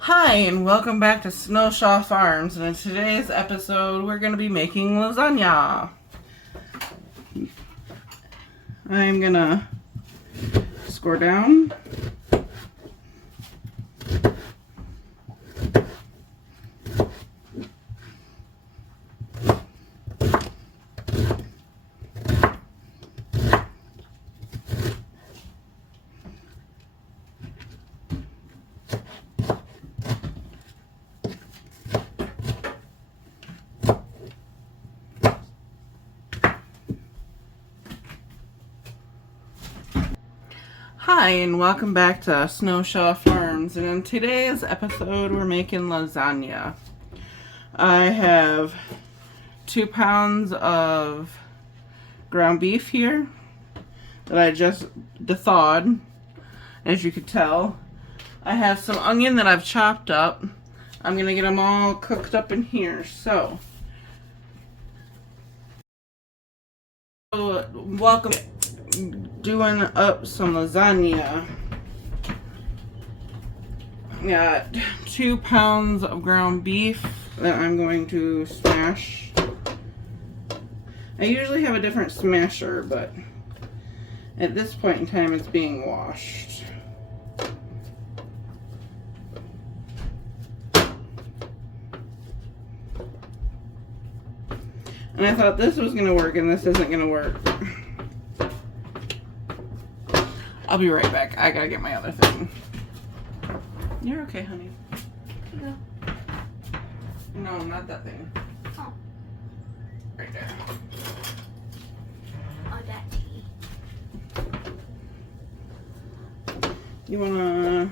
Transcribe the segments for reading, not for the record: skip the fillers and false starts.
Hi, and welcome back to Snowshaw Farms. And in today's episode, we're going to be making lasagna. I'm going to score down. Hi, and welcome back to Snowshaw Farms. And in today's episode, we're making lasagna. I have 2 pounds of ground beef here that I just thawed, as you could tell. I have some onion that I've chopped up. I'm going to get them all cooked up in here. So, welcome. Doing up some lasagna. Got 2 pounds of ground beef that I'm going to smash. I usually have a different smasher, but at this point in time it's being washed. And I thought this was going to work, and this isn't going to work. I'll be right back. I gotta get my other thing. You're okay, honey. No. No, not that thing. Oh. Right there. Oh, that tea. You wanna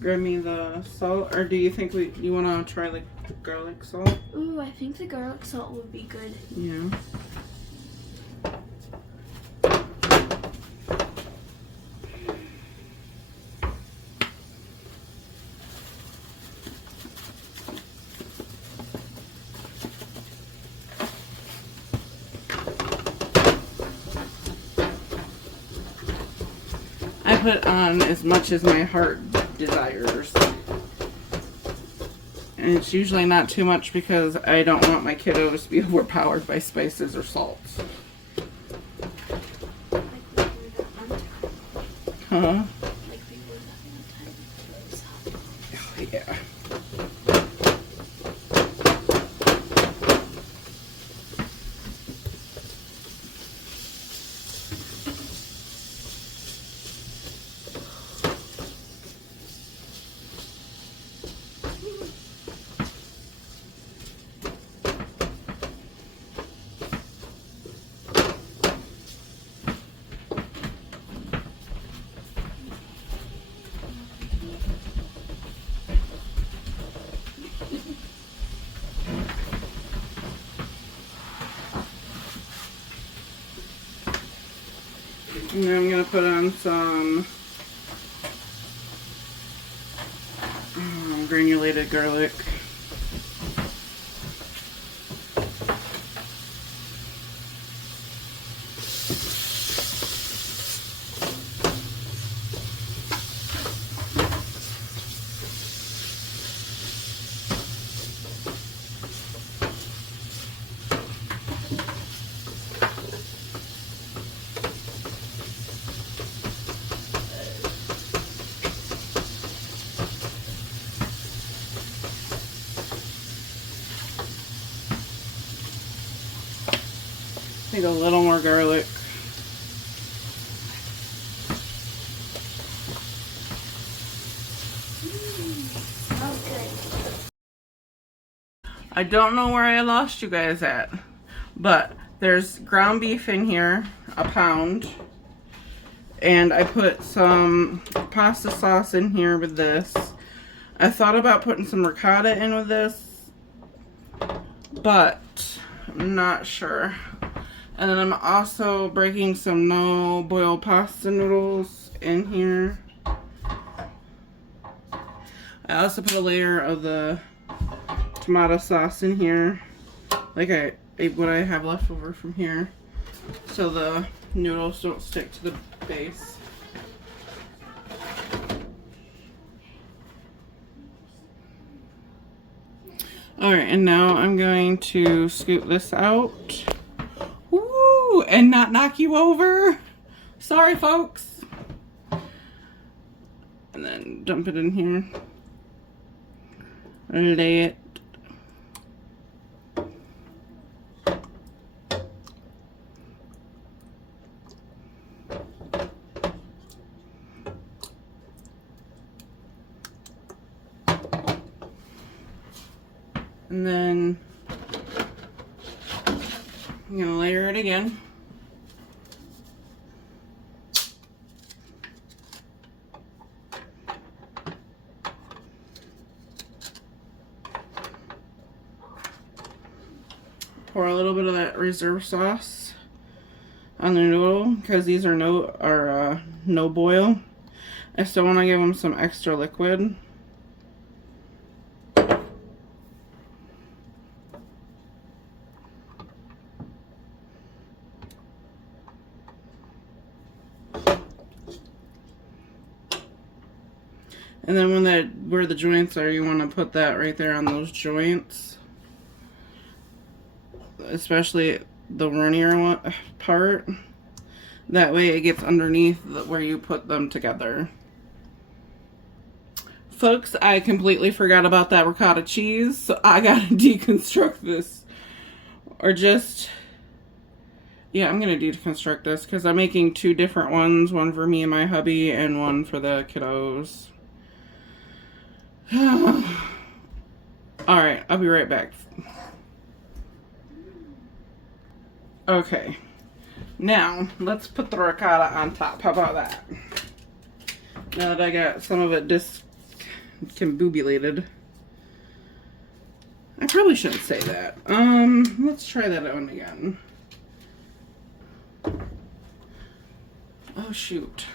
grab me the salt, or do you think you wanna try like garlic salt? Ooh, I think the garlic salt would be good. Yeah. I put on as much as my heart desires. And it's usually not too much because I don't want my kiddos to be overpowered by spices or salts. Like we were that one time. Huh? Like we were that one time. Oh, yeah. And then I'm going to put on some granulated garlic. Need a little more garlic. Smells good. I don't know where I lost you guys at, but there's ground beef in here, a pound, and I put some pasta sauce in here with this. I thought about putting some ricotta in with this, but I'm not sure. And then I'm also breaking some no boil pasta noodles in here. I also put a layer of the tomato sauce in here, like what I have left over from here, so the noodles don't stick to the base. Alright, and now I'm going to scoop this out. Woo! And not knock you over. Sorry, folks. And then dump it in here. Lay it. And then I'm gonna layer it again. Pour a little bit of that reserve sauce on the noodle because these are no boil. I still want to give them some extra liquid. And then where the joints are, you want to put that right there on those joints. Especially the runnier part. That way it gets underneath where you put them together. Folks, I completely forgot about that ricotta cheese, so I gotta deconstruct this. Or just... Yeah, I'm gonna deconstruct this because I'm making two different ones. One for me and my hubby and one for the kiddos. Alright, I'll be right back. Okay. Now, let's put the ricotta on top. How about that? Now that I got some of it discombobulated. I probably shouldn't say that. Let's try that one again. Oh, shoot.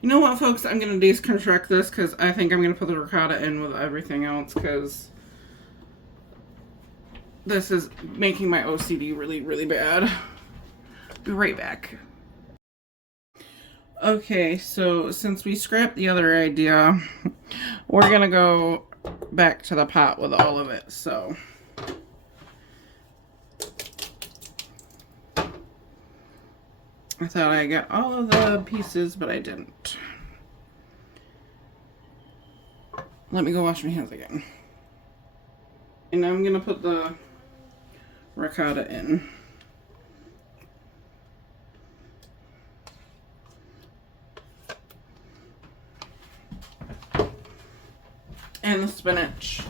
You know what, folks? I'm going to deconstruct this because I think I'm going to put the ricotta in with everything else because this is making my OCD really, really bad. Be right back. Okay, so since we scrapped the other idea, we're going to go back to the pot with all of it, so... I thought I got all of the pieces, but I didn't. Let me go wash my hands again. And I'm going to put the ricotta in. And the spinach.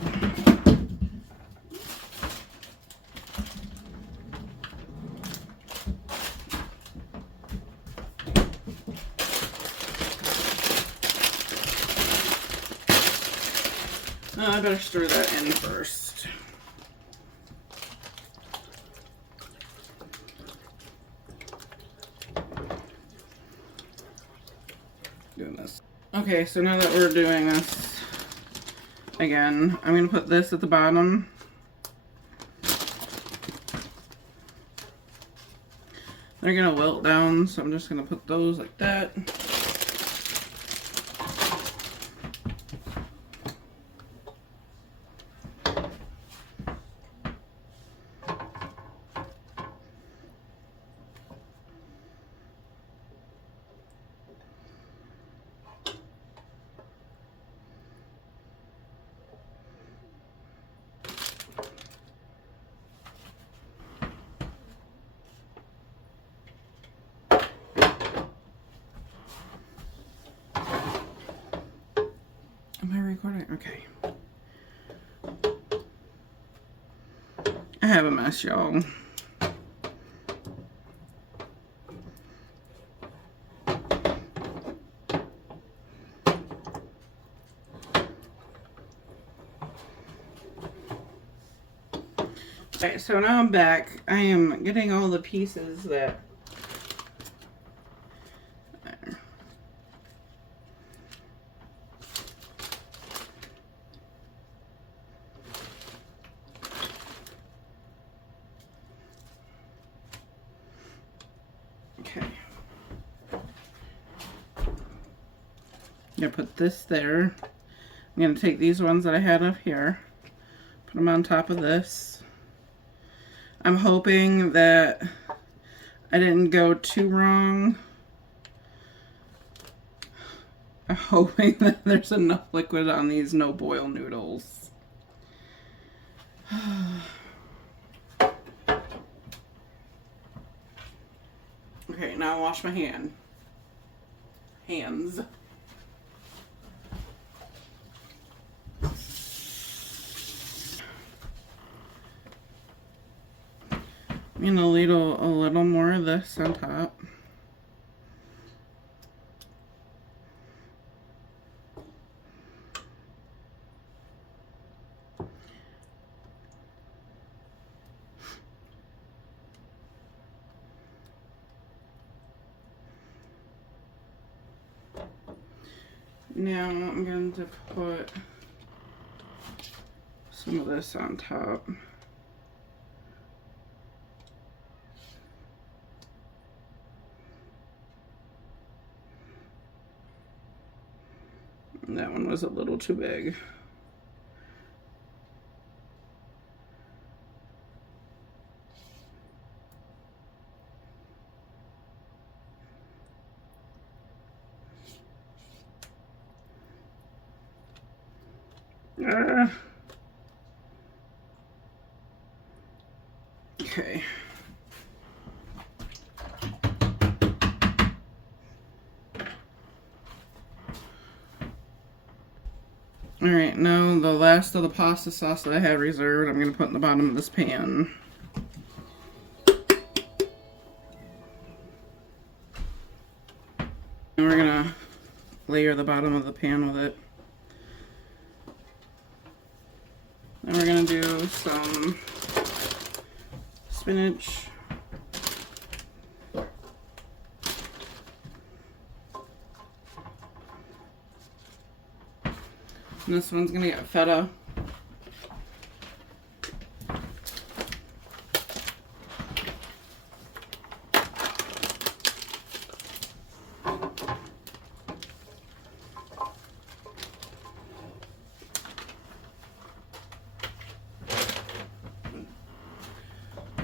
I better stir that in first. Doing this. Okay, so now that we're doing this again, I'm going to put this at the bottom. They're going to wilt down, so I'm just going to put those like that. Am I recording? Okay. I have a mess, y'all. Alright, so now I'm back. I am getting all the pieces that... Okay. I'm gonna put this there. I'm gonna take these ones that I had up here, put them on top of this. I'm hoping that I didn't go too wrong. I'm hoping that there's enough liquid on these no boil noodles. Okay, now wash my hands. I'm gonna ladle a little more of this on top. Now I'm going to put some of this on top. And that one was a little too big. Okay. Alright, now the last of the pasta sauce that I had reserved, I'm going to put in the bottom of this pan. And we're going to layer the bottom of the pan with it. Then we're going to do some spinach. And this one's going to get feta.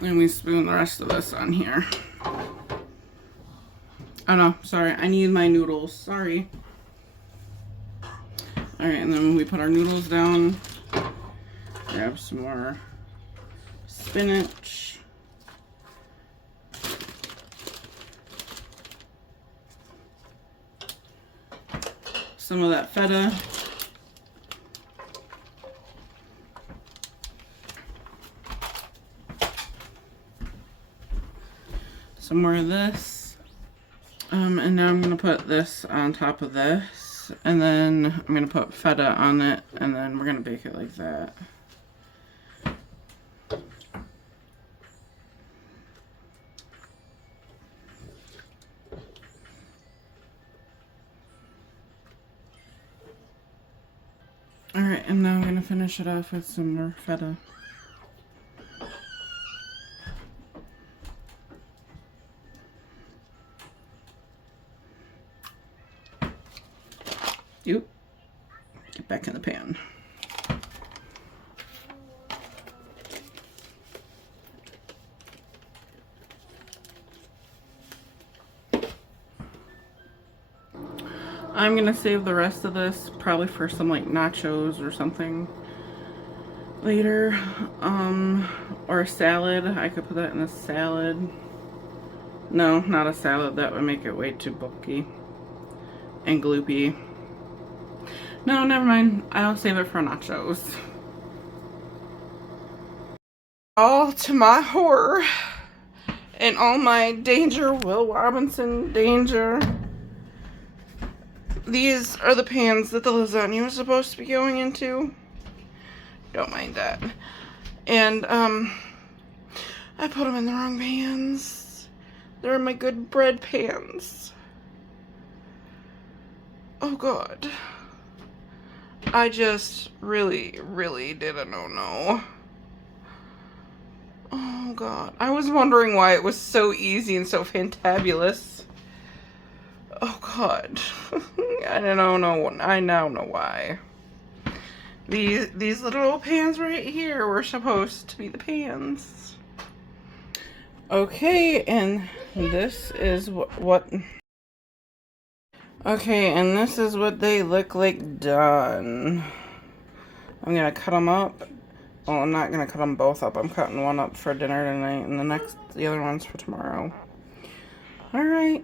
And we spoon the rest of this on here. Oh no, sorry, I need my noodles, sorry. Alright, and then we put our noodles down, grab some more spinach. Some of that feta. Some more of this. And now I'm going to put this on top of this. And then I'm going to put feta on it. And then we're going to bake it like that. Alright, and now I'm going to finish it off with some more feta. Oop. Get back in the pan. I'm gonna save the rest of this probably for some like nachos or something later. Or a salad. I could put that in a salad. No, not a salad. That would make it way too bulky and gloopy. No, never mind. I'll save it for nachos. All to my horror and all my danger, Will Robinson danger. These are the pans that the lasagna was supposed to be going into. Don't mind that. And, I put them in the wrong pans. They're in my good bread pans. Oh, God. I just really did a no-no. Oh, God. I was wondering why it was so easy and so fantabulous. Oh God. I don't know. I now know why. These little pans right here were supposed to be the pans. Okay, and this is what okay, and this is what they look like done. I'm gonna cut them up. Well, I'm not gonna cut them both up. I'm cutting one up for dinner tonight, and the other one's for tomorrow. All right.